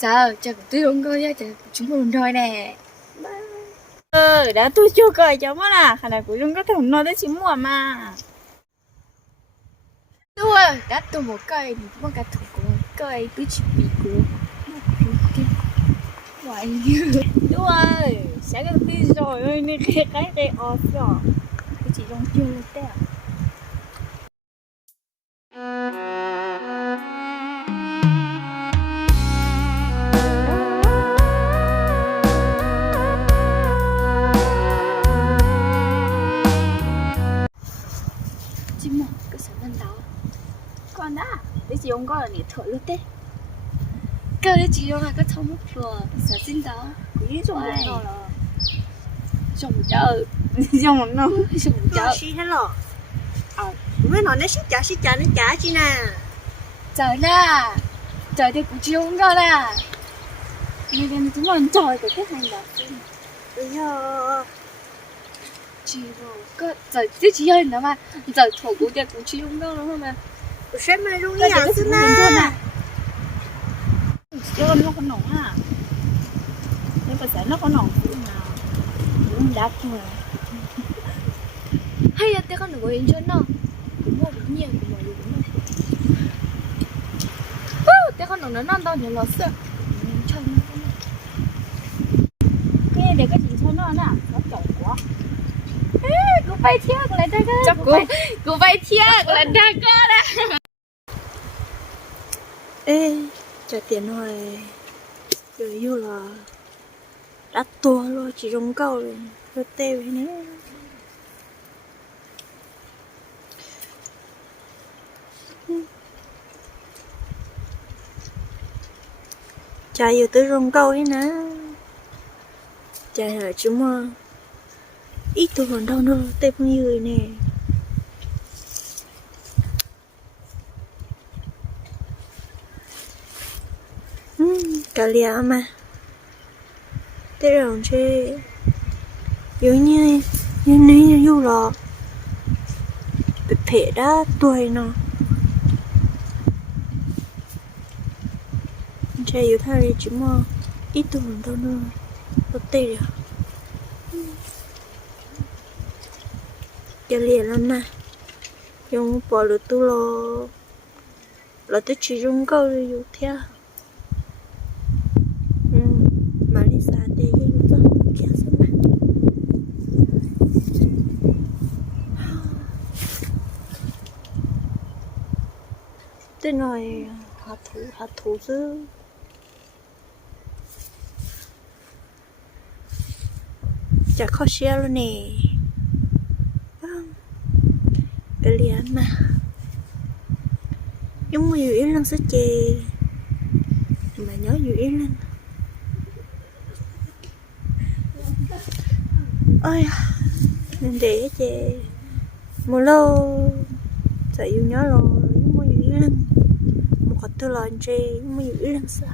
Chờ tôi không coi nha, chờ chúng mình rồi nè. Đã tôi chưa coi cho mất à, khả năng của chúng có thể nói tới chỉ mua mà. Tôi đã tôi một cây, một cái thủ của cây tôi chỉ bị của vậy. Đúng rồi, sẽ có tí rồi ơi, nên cái off rồi. Tôi chỉ trong chưa lên đấy à. Chim mỏ cái sản nhân đó. Con đã, để chị không có là để thở luôn đấy. Cái đấy chỉ用cái thông vừa sản sinh đó. Quý dùng một nó là dùng chờ dùng một nó dùng chờ xí hết rồi. Mới nói nó xí chả nó chả chi nè. chờ nè, chờ thì cũng chỉ用cái nè. Nhưng chúng mình trời của cái hành đó. Chỉ rồi cái giờ cái chỉ hơn nữa mà giờ thủ của thì cũng chỉ用cái nữa mà. Xem mà luôn nhà xí nè. Cho nó có nồng à. Nếu mà sẽ nó có nồng thì nào cũng đắt thôi. Hay là con đừng có yên cho nó cũng mua được nhiều cũng mua được nó con đừng nó đâu thì nó sợ cho nó Cái để cái gì cho nó nè, nó chậu quá. cô bay thiệt là đây Chắc cô bay thiệt là đây cơ đó. Ê, trả tiền rồi. Rồi yêu là đắt to luôn, chỉ rong câu rồi, rồi tê vậy nè. Chả yêu tới rong câu ấy nè. Chả hỏi chúng mà ít tôi còn đâu đâu, tê không yêu rồi nè. Cả lìa mà tê rồng chê giống như nếu yêu là bị phê đã tuổi nó chê yêu thay đi chứ mà ít tôi còn đâu nữa có tê rồi cả lìa lắm mà dùng bỏ được tôi là tôi chỉ dùng câu rồi yêu theo mà đi xa tê cái lúc đó kia xem mà tên nói hạt thủ chứ chả khó xia luôn nè cái liền mà giống như yên lăng sẽ chê mà nhớ như yên lăng ôi nên để chê một lâu sẽ yêu nhớ rồi giống như yên lăng một hạt tư lòn chê giống như yên lăng sao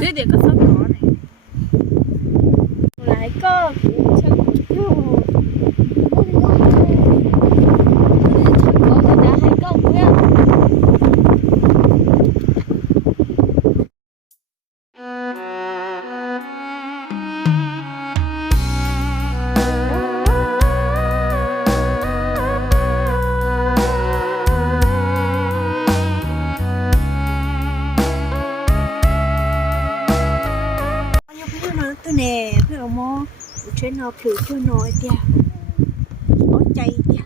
dưới để có sóng cỏ này lại có chân yêu có người ta hay câu với tôi nè phải không mò trên nó kiểu chưa nổi kìa có chay kìa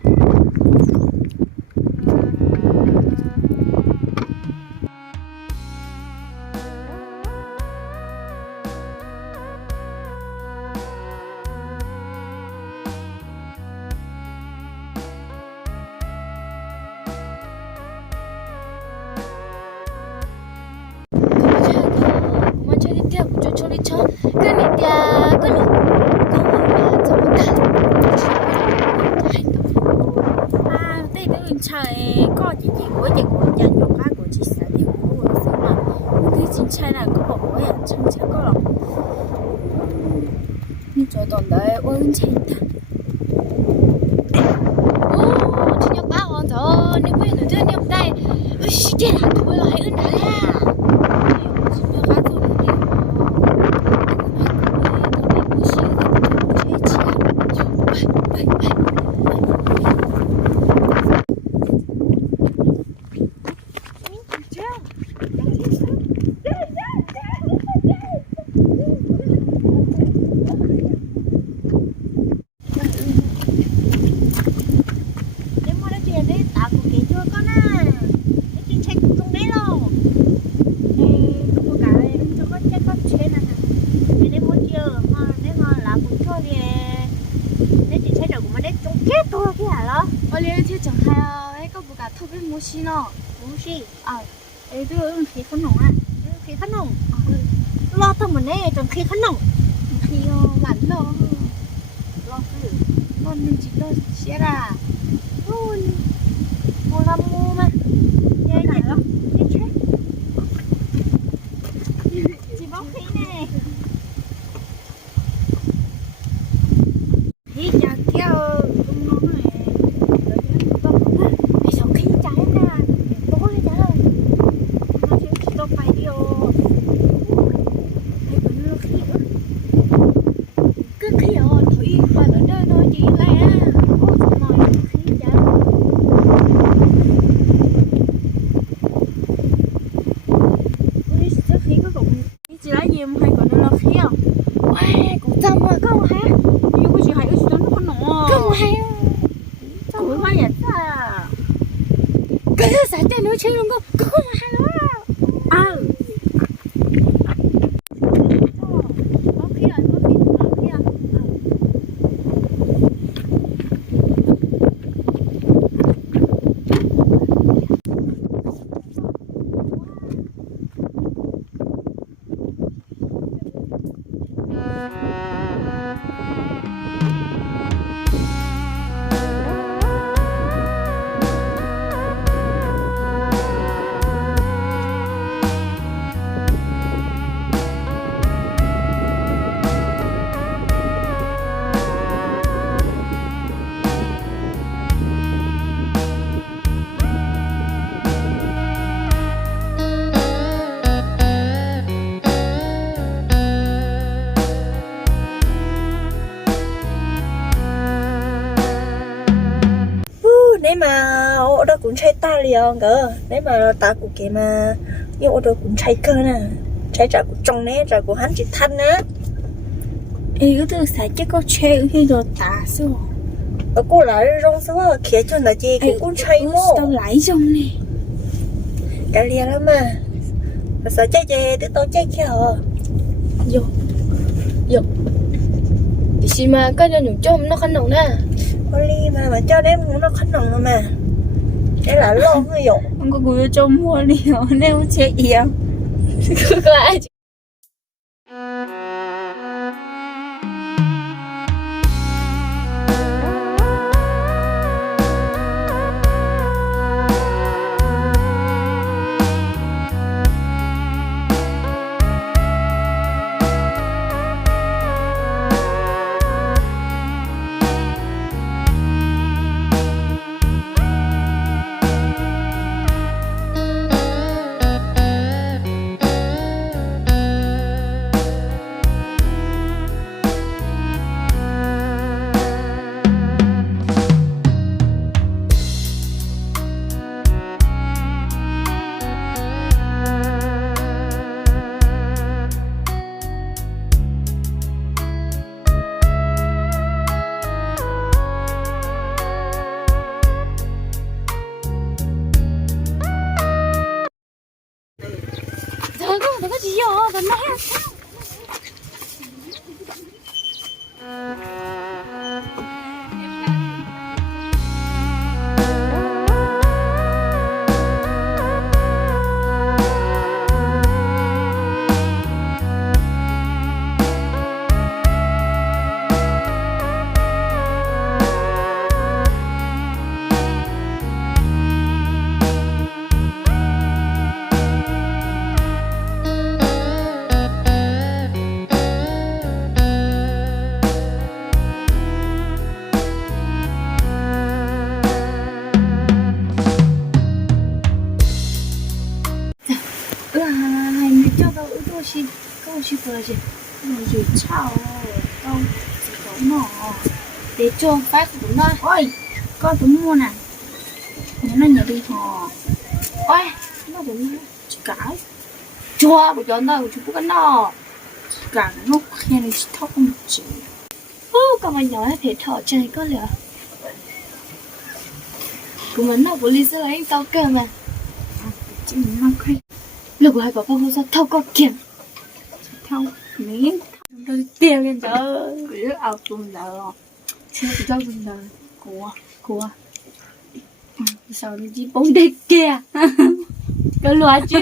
luôn câu hỏi mà trong một tháng tây tự chạy có chị với chị của nhà chỗ khác của chị sẽ điều của xứ mà thế chính chạy là có bảo với chẳng chắc có lòng như cho toàn đấy ôn chạy ô chị nhóc bao giờ nếu quên được chơi nhóc đây chị là thôi là hãy ơn đã chị nhóc khác rồi 원래 최종 하야 해가 뭐가 톱을 못이노 무시 애들은 키 khăn nồng khi khánh nồng lo tao mình nè trong khi khánh nồng khi lạnh lo lo cái con mình chỉ lo xe ra luôn mua năm mua mà chơi này đó chị bóc khí nè khi cha kéo tung nó này mày sống khí trái nè bố hay trái rồi nó chỉ tao phải đi ô hay còn nó khí nữa cứ khí thủy và ở đây nó chỉ là ôi mày khí trái ôi sao khí có cũng chị lấy gì hay còn nó là khí à wow cũng chăm mà không hả nhưng cái chị hay cái gì đó nó có nọ không hay sao mới phát hiện ra cái thứ xảy ra nói chuyện luôn có không hay đó có khí rồi có khí à nếu mà ở đó cũng chơi ta liền cơ nếu mà ta cũng kể mà nhưng ở đó cũng chơi cơ nè chơi trò cũng trong nè trò của hắn chỉ thanh á ý cái thứ xảy chắc có chơi khi rồi tả xuống ở cô lại rong số kia cho nó chi cũng chơi mô tao lấy trong nè cả liền lắm mà sợ chơi chơi để tao chơi kia hả vô thì xí mà có cho nhủ chôm nó khăn nồng nè Oli mà cho đem nó khánh nồng rồi mà cái là lo hơi dụ không có gửi cho mua đi nếu chơi yêu có ai có gì vô rồi nói xin câu xin vừa gì rồi chào đâu chỉ có nó để cho phát của nó ôi con tụi mua nè nó nhà đi họ ôi nó cũng chỉ cái 좋아 뭐 연나고 주부가 나 càng lúc nghe nó thóc không chịu còn mà nhỏ thì thọ chơi có lẽ của mình nó của Lisa ấy tao cơ mà chỉ mình nó khơi lúc hai bà không sao thâu có kiểm thâu miếng tôi tiêu lên đó cứ ao tôm đó chưa thì cho tôm đó của sao nó chỉ bóng đê kia cái loa chứ